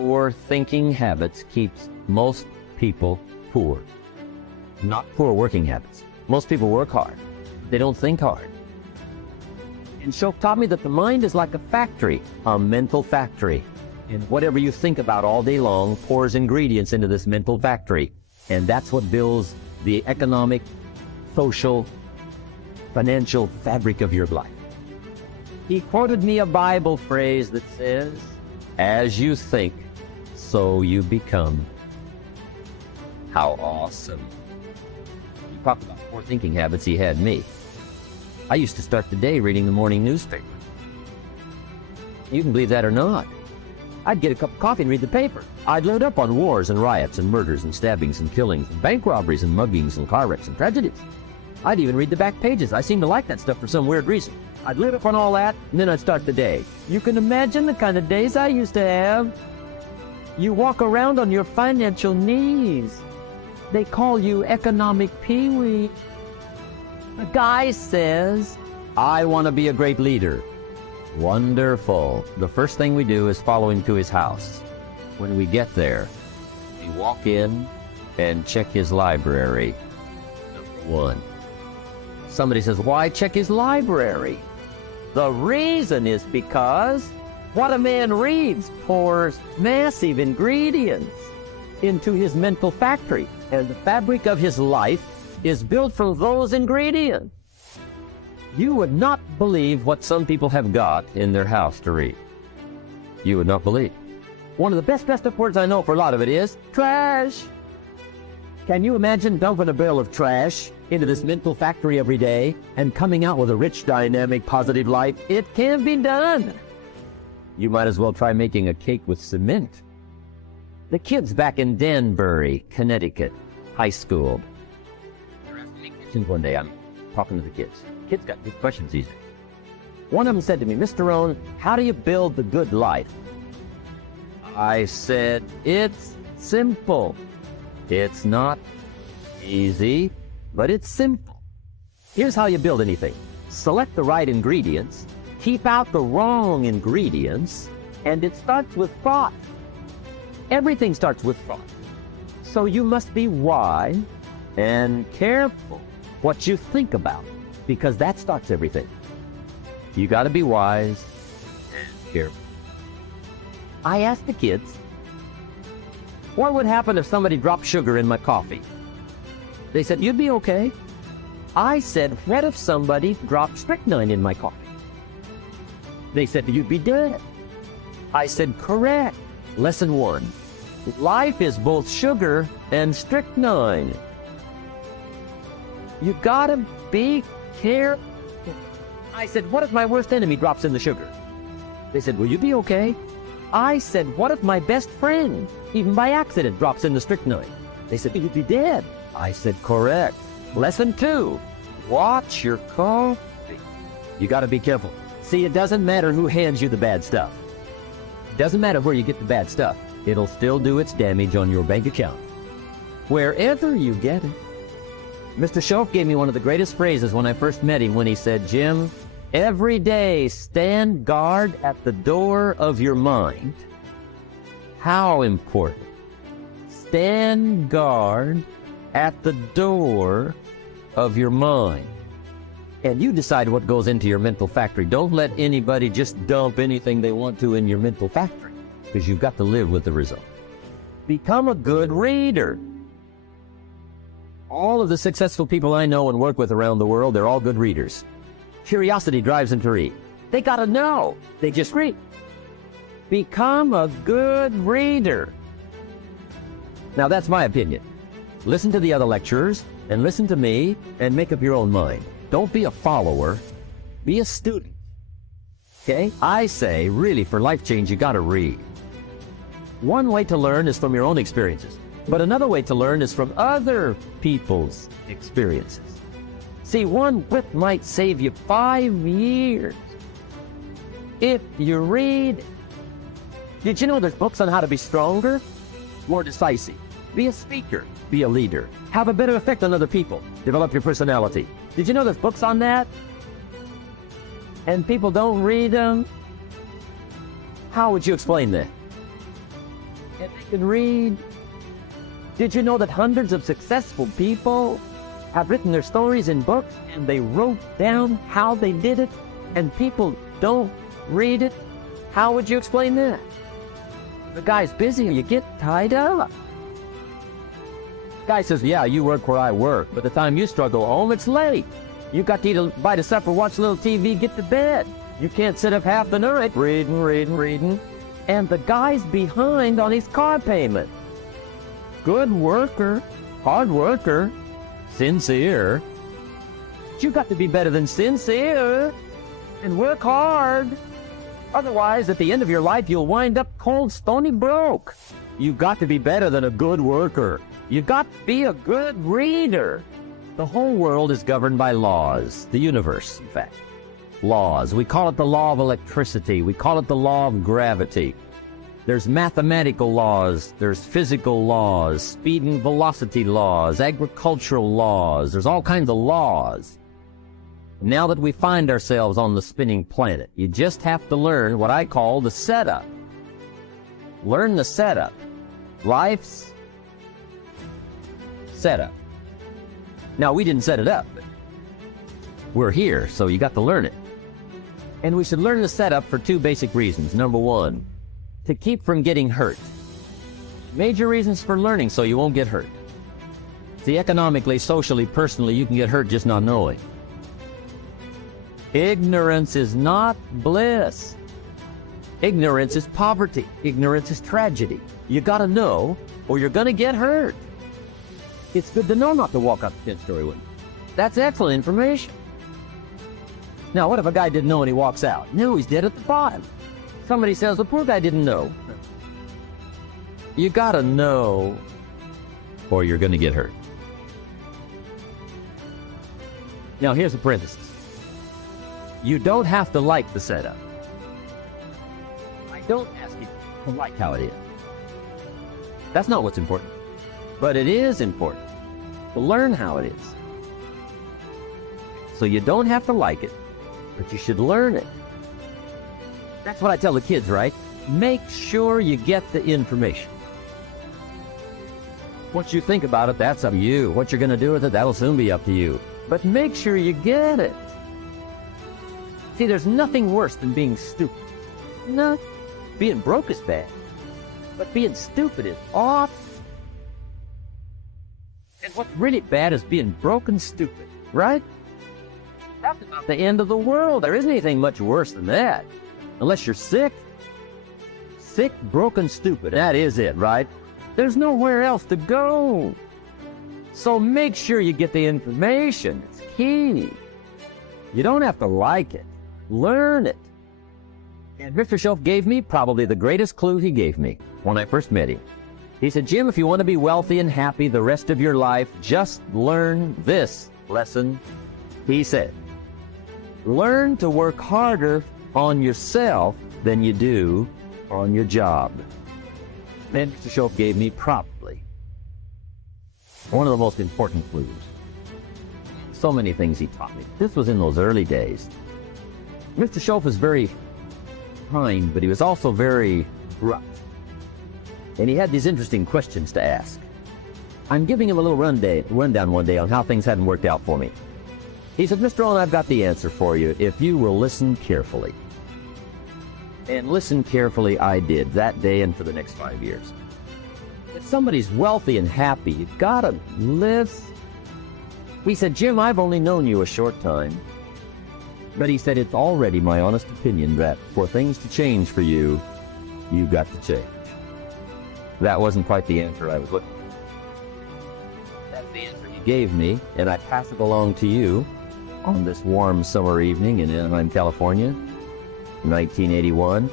Poor thinking habits keeps most people poor. Not poor working habits. Most people work hard. They don't think hard. And Shoaff taught me that the mind is like a factory, a mental factory. And whatever you think about all day long pours ingredients into this mental factory. And that's what builds the economic, social, financial fabric of your life. He quoted me a Bible phrase that says, "As you think, so you become." How awesome. You talk about poor thinking habits, he had me. I used to start the day reading the morning newspaper. You can believe that or not. I'd get a cup of coffee and read the paper. I'd load up on wars and riots and murders and stabbings and killings and bank robberies and muggings and car wrecks and tragedies. I'd even read the back pages. I seem to like that stuff for some weird reason. I'd load up on all that, and then I'd start the day. You can imagine the kind of days I used to have. You walk around on your financial knees. They call you economic peewee. The guy says, "I want to be a great leader." Wonderful. The first thing we do is follow him to his house. When we get there, we walk in and check his library. Number one. Somebody says, "Why check his library?" The reason is because what a man reads pours massive ingredients into his mental factory, and the fabric of his life is built from those ingredients. You would not believe what some people have got in their house to read. You would not believe. One of the best of words I know for a lot of it is trash. Can you imagine dumping a barrel of trash into this mental factory every day and coming out with a rich, dynamic, positive life? It can be done. You might as well try making a cake with cement. The kids back in Danbury, Connecticut, high school, they're asking me questions one day. I'm talking to the kids. Kids got good questions these days. One of them said to me, "Mr. Rohn, how do you build the good life?" I said, "It's simple. It's not easy, but it's simple. Here's how you build anything. Select the right ingredients, keep out the wrong ingredients, and it starts with thought. Everything starts with thought. So you must be wise and careful what you think about, because that starts everything. You got to be wise and careful." I asked the kids, what would happen if somebody dropped sugar in my coffee? They said, "You'd be okay." I said, "What if somebody dropped strychnine in my coffee?" They said, "You'd be dead." I said, "Correct. Lesson one. Life is both sugar and strychnine. You gotta be careful." I said, "What if my worst enemy drops in the sugar?" They said, "Will you be okay?" I said, "What if my best friend, even by accident, drops in the strychnine?" They said, "You'd be dead." I said, "Correct. Lesson two. Watch your coffee. You gotta be careful. See, it doesn't matter who hands you the bad stuff. It doesn't matter where you get the bad stuff. It'll still do its damage on your bank account, wherever you get it." Mr. Shoaff gave me one of the greatest phrases when I first met him when he said, "Jim, every day stand guard at the door of your mind." How important. Stand guard at the door of your mind. And you decide what goes into your mental factory. Don't let anybody just dump anything they want to in your mental factory, because you've got to live with the result. Become a good reader. All of the successful people I know and work with around the world, they're all good readers. Curiosity drives them to read. They gotta know. They just read. Become a good reader. Now that's my opinion. Listen to the other lecturers and listen to me and make up your own mind. Don't be a follower. Be a student. Okay? I say, really, for life change, you gotta read. One way to learn is from your own experiences, but another way to learn is from other people's experiences. See, one whip might save you 5 years if you read. Did you know there's books on how to be stronger, more decisive, be a speaker, be a leader, have a better effect on other people, develop your personality? Did you know there's books on that? And people don't read them? How would you explain that? and they can read. Did you know that hundreds of successful people have written their stories in books and they wrote down how they did it, and people don't read it? How would you explain that? The guy's busy, you get tied up. Guy says, yeah, you work where I work. By the time you struggle home, it's late. You got to eat a bite of supper, watch a little TV, get to bed. You can't sit up half the night reading. And the guy's behind on his car payment. Good worker, hard worker, sincere. But you got to be better than sincere and work hard. Otherwise, at the end of your life, you'll wind up cold, stony broke. You got to be better than a good worker. You got to be a good reader. The whole world is governed by laws. The universe, in fact. Laws. We call it the law of electricity. We call it the law of gravity. There's mathematical laws. There's physical laws, speed and velocity laws, agricultural laws. There's all kinds of laws. Now that we find ourselves on the spinning planet, you just have to learn what I call the setup. Learn the setup. Life's setup. Now, we didn't set it up, but we're here, so you got to learn it. And we should learn the setup for two basic reasons. Number one, to keep from getting hurt. Major reasons for learning so you won't get hurt. See, economically, socially, personally, you can get hurt just not knowing. Ignorance is not bliss. Ignorance is poverty. Ignorance is tragedy. You gotta know, or you're gonna get hurt. It's good to know not to walk up the 10-story window. That's excellent information. Now, what if a guy didn't know and he walks out? No, he's dead at the bottom. Somebody says, the poor guy didn't know. You gotta know, or you're gonna get hurt. Now, here's a parenthesis. You don't have to like the setup. I don't ask you to like how it is. That's not what's important. But it is important to learn how it is. So you don't have to like it, but you should learn it. That's what I tell the kids, right? Make sure you get the information. What you think about it, that's up to you. What you're going to do with it, that'll soon be up to you. But make sure you get it. See, there's nothing worse than being stupid. No, being broke is bad. But being stupid is awful. And what's really bad is being broke and stupid, right? That's about the end of the world. There isn't anything much worse than that. Unless you're sick. Sick, broken, stupid. That is it, right? There's nowhere else to go. So make sure you get the information. It's key. You don't have to like it. Learn it. And Mr. Shelf gave me probably the greatest clue he gave me when I first met him. He said, Jim, if you want to be wealthy and happy the rest of your life, just learn this lesson. He said, learn to work harder on yourself than you do on your job. And Mr. Shelf gave me probably one of the most important clues. So many things he taught me. This was in those early days. Mr. Shelf was very kind, but he was also very abrupt. And he had these interesting questions to ask. I'm giving him a little rundown one day on how things hadn't worked out for me. He said, Mr. Rohn, I've got the answer for you if you will listen carefully. And listen carefully I did that day and for the next 5 years. If somebody's wealthy and happy, you've got to listen. He said, Jim, I've only known you a short time. But he said, it's already my honest opinion that for things to change for you, you've got to change. That wasn't quite the answer I was looking for. That's the answer he gave me, and I pass it along to you on this warm summer evening in Anaheim, California, 1981.